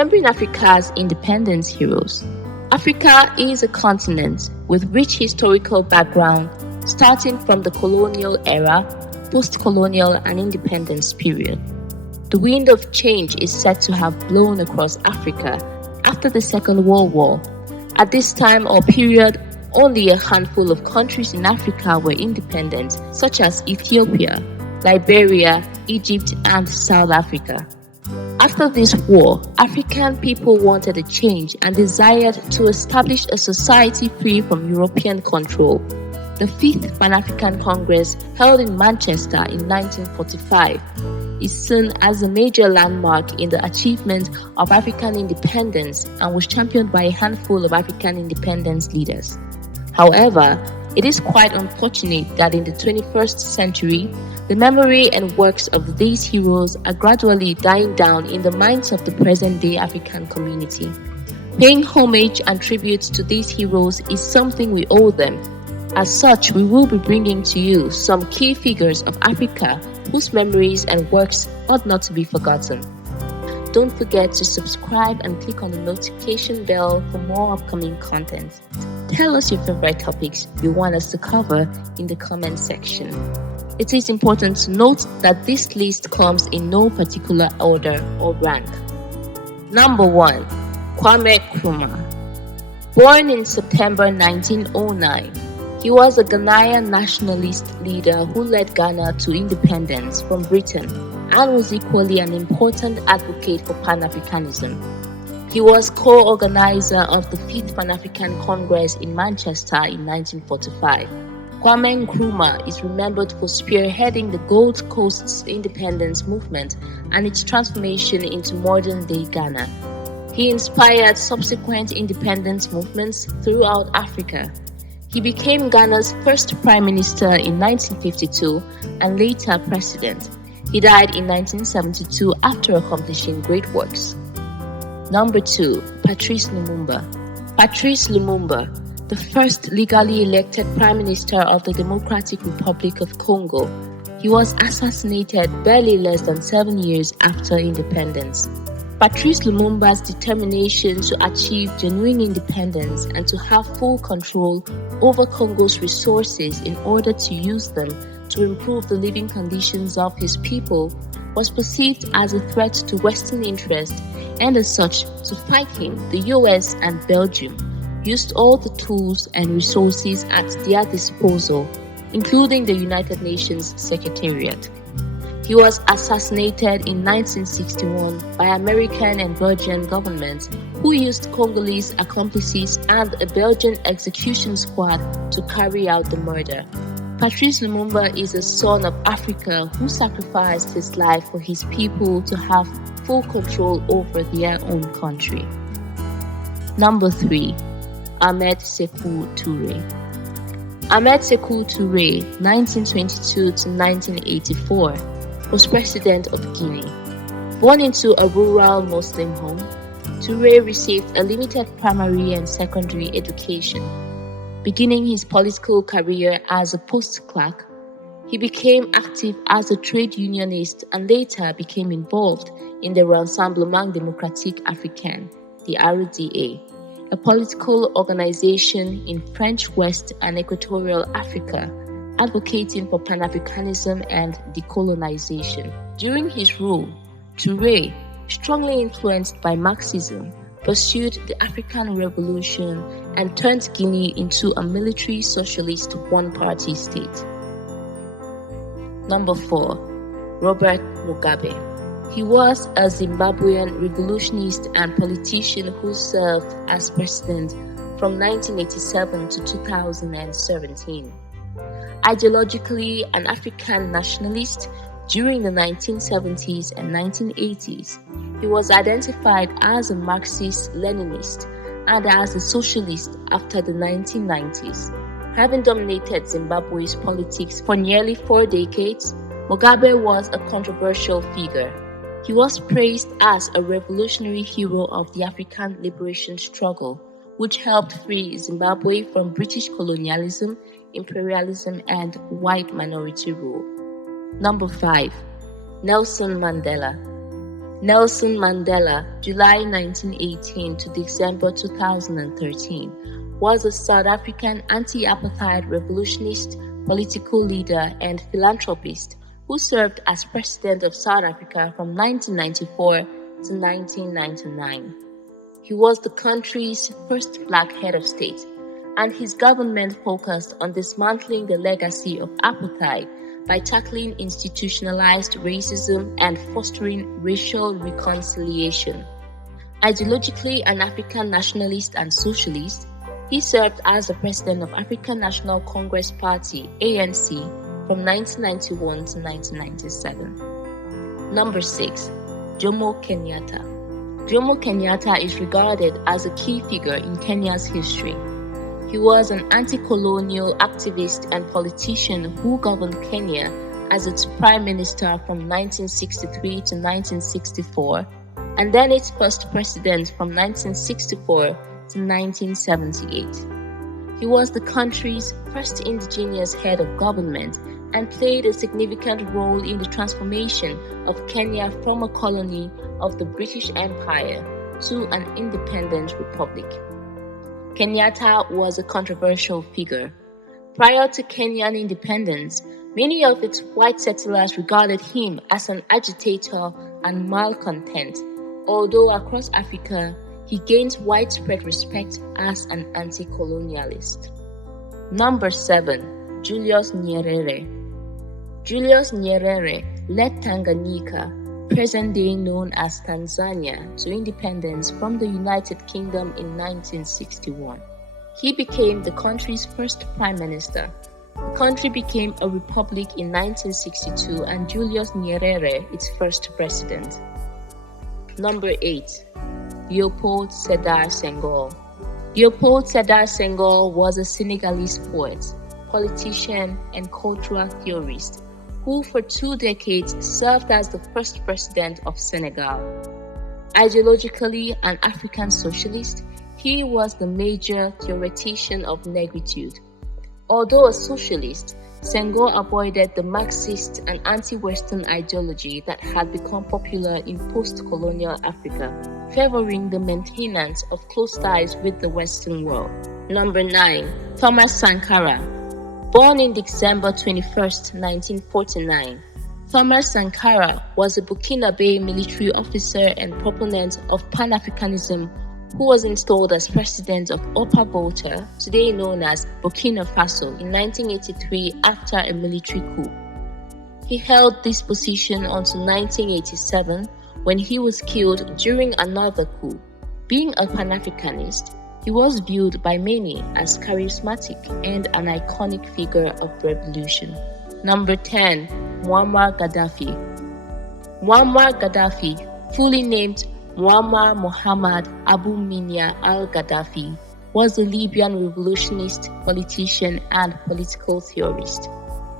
Remembering Africa's independence heroes. Africa is a continent with rich historical background starting from the colonial era, post-colonial and independence period. The wind of change is said to have blown across Africa after the Second World War. At this time or period, only a handful of countries in Africa were independent, such as Ethiopia, Liberia, Egypt, and South Africa. After this war, African people wanted a change and desired to establish a society free from European control. The Fifth Pan-African Congress, held in Manchester in 1945, is seen as a major landmark in the achievement of African independence and was championed by a handful of African independence leaders. However, it is quite unfortunate that in the 21st century, the memory and works of these heroes are gradually dying down in the minds of the present-day African community. Paying homage and tribute to these heroes is something we owe them. As such, we will be bringing to you some key figures of Africa whose memories and works ought not to be forgotten. Don't forget to subscribe and click on the notification bell for more upcoming content. Tell us your favorite topics you want us to cover in the comment section. It is important to note that this list comes in no particular order or rank. Number 1. Kwame Nkrumah. Born in September 1909, he was a Ghanaian nationalist leader who led Ghana to independence from Britain and was equally an important advocate for Pan-Africanism. He was co-organizer of the Fifth Pan-African Congress in Manchester in 1945. Kwame Nkrumah is remembered for spearheading the Gold Coast's independence movement and its transformation into modern-day Ghana. He inspired subsequent independence movements throughout Africa. He became Ghana's first prime minister in 1952 and later president. He died in 1972 after accomplishing great works. Number 2. Patrice Lumumba. Patrice Lumumba, the first legally elected Prime Minister of the Democratic Republic of Congo. He was assassinated barely less than 7 years after independence. Patrice Lumumba's determination to achieve genuine independence and to have full control over Congo's resources in order to use them to improve the living conditions of his people was perceived as a threat to Western interest, and as such, to fight him, the US and Belgium used all the tools and resources at their disposal, including the United Nations Secretariat. He was assassinated in 1961 by American and Belgian governments who used Congolese accomplices and a Belgian execution squad to carry out the murder. Patrice Lumumba is a son of Africa who sacrificed his life for his people to have full control over their own country. Number 3. Ahmed Sékou Touré. Ahmed Sékou Touré, 1922 to 1984, was president of Guinea. Born into a rural Muslim home, Touré received a limited primary and secondary education. Beginning his political career as a post clerk, he became active as a trade unionist and later became involved in the Rassemblement Démocratique Africain, the RDA, a political organization in French West and Equatorial Africa, advocating for Pan-Africanism and decolonization. During his rule, Touré, strongly influenced by Marxism, pursued the African Revolution and turned Guinea into a military socialist one-party state. Number 4. Robert Mugabe. He was a Zimbabwean revolutionist and politician who served as president from 1987 to 2017. Ideologically an African nationalist, during the 1970s and 1980s, he was identified as a Marxist-Leninist and as a socialist after the 1990s. Having dominated Zimbabwe's politics for nearly 4 decades, Mugabe was a controversial figure. He was praised as a revolutionary hero of the African liberation struggle, which helped free Zimbabwe from British colonialism, imperialism, and white minority rule. Number 5. Nelson Mandela. Nelson Mandela, July 1918 to December 2013, was a South African anti-apartheid revolutionist, political leader, and philanthropist who served as President of South Africa from 1994 to 1999. He was the country's first black head of state, and his government focused on dismantling the legacy of apartheid by tackling institutionalized racism and fostering racial reconciliation. Ideologically an African nationalist and socialist, he served as the president of African National Congress Party, ANC, from 1991 to 1997. Number 6. Jomo Kenyatta. Jomo Kenyatta is regarded as a key figure in Kenya's history. He was an anti-colonial activist and politician who governed Kenya as its prime minister from 1963 to 1964, and then its first president from 1964 to 1978. He was the country's first indigenous head of government and played a significant role in the transformation of Kenya from a colony of the British Empire to an independent republic. Kenyatta was a controversial figure. Prior to Kenyan independence, many of its white settlers regarded him as an agitator and malcontent, although across Africa, he gained widespread respect as an anti-colonialist. Number 7. Julius Nyerere. Julius Nyerere led Tanganyika, present-day known as Tanzania, to independence from the United Kingdom in 1961. He became the country's first prime minister. The country became a republic in 1962 and Julius Nyerere its first president. Number 8. Leopold Sédar Senghor. Leopold Sédar Senghor was a Senegalese poet, politician, and cultural theorist who for 2 decades served as the first president of Senegal. Ideologically an African socialist, he was the major theoretician of negritude. Although a socialist, Senghor avoided the Marxist and anti-Western ideology that had become popular in post-colonial Africa, favoring the maintenance of close ties with the Western world. Number 9. Thomas Sankara. Born in December 21, 1949, Thomas Sankara was a Burkinabe military officer and proponent of Pan-Africanism who was installed as president of Upper Volta, today known as Burkina Faso, in 1983 after a military coup. He held this position until 1987 when he was killed during another coup. Being a Pan-Africanist, he was viewed by many as charismatic and an iconic figure of revolution. Number 10. Muammar Gaddafi. Muammar Gaddafi, fully named Muammar Mohammed Abu Minya al-Gaddafi, was a Libyan revolutionist, politician, and political theorist.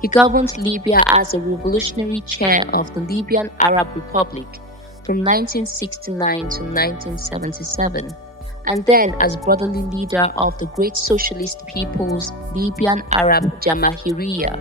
He governed Libya as a revolutionary chair of the Libyan Arab Republic from 1969 to 1977. And then as brotherly leader of the Great Socialist People's Libyan Arab Jamahiriya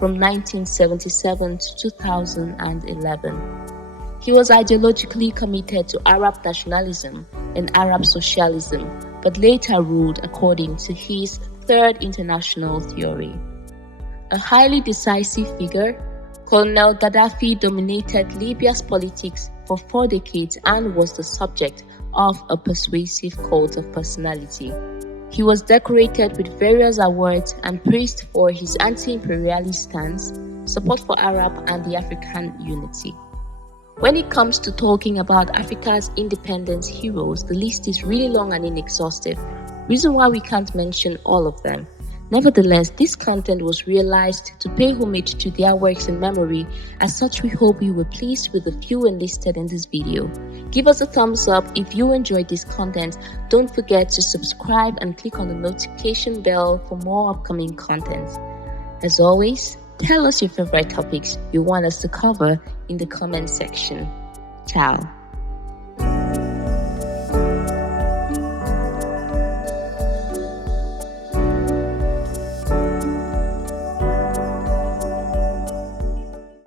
from 1977 to 2011. He was ideologically committed to Arab nationalism and Arab socialism, but later ruled according to his Third International Theory. A highly decisive figure, Colonel Gaddafi dominated Libya's politics for 4 decades and was the subject of a persuasive cult of personality. He was decorated with various awards and praised for his anti-imperialist stance, support for Arab and the African unity. When it comes to talking about Africa's independence heroes, the list is really long and inexhaustive, reason why we can't mention all of them. Nevertheless, this content was realized to pay homage to their works in memory. As such, we hope you were pleased with the few enlisted in this video. Give us a thumbs up if you enjoyed this content. Don't forget to subscribe and click on the notification bell for more upcoming content. As always, tell us your favorite topics you want us to cover in the comment section. Ciao.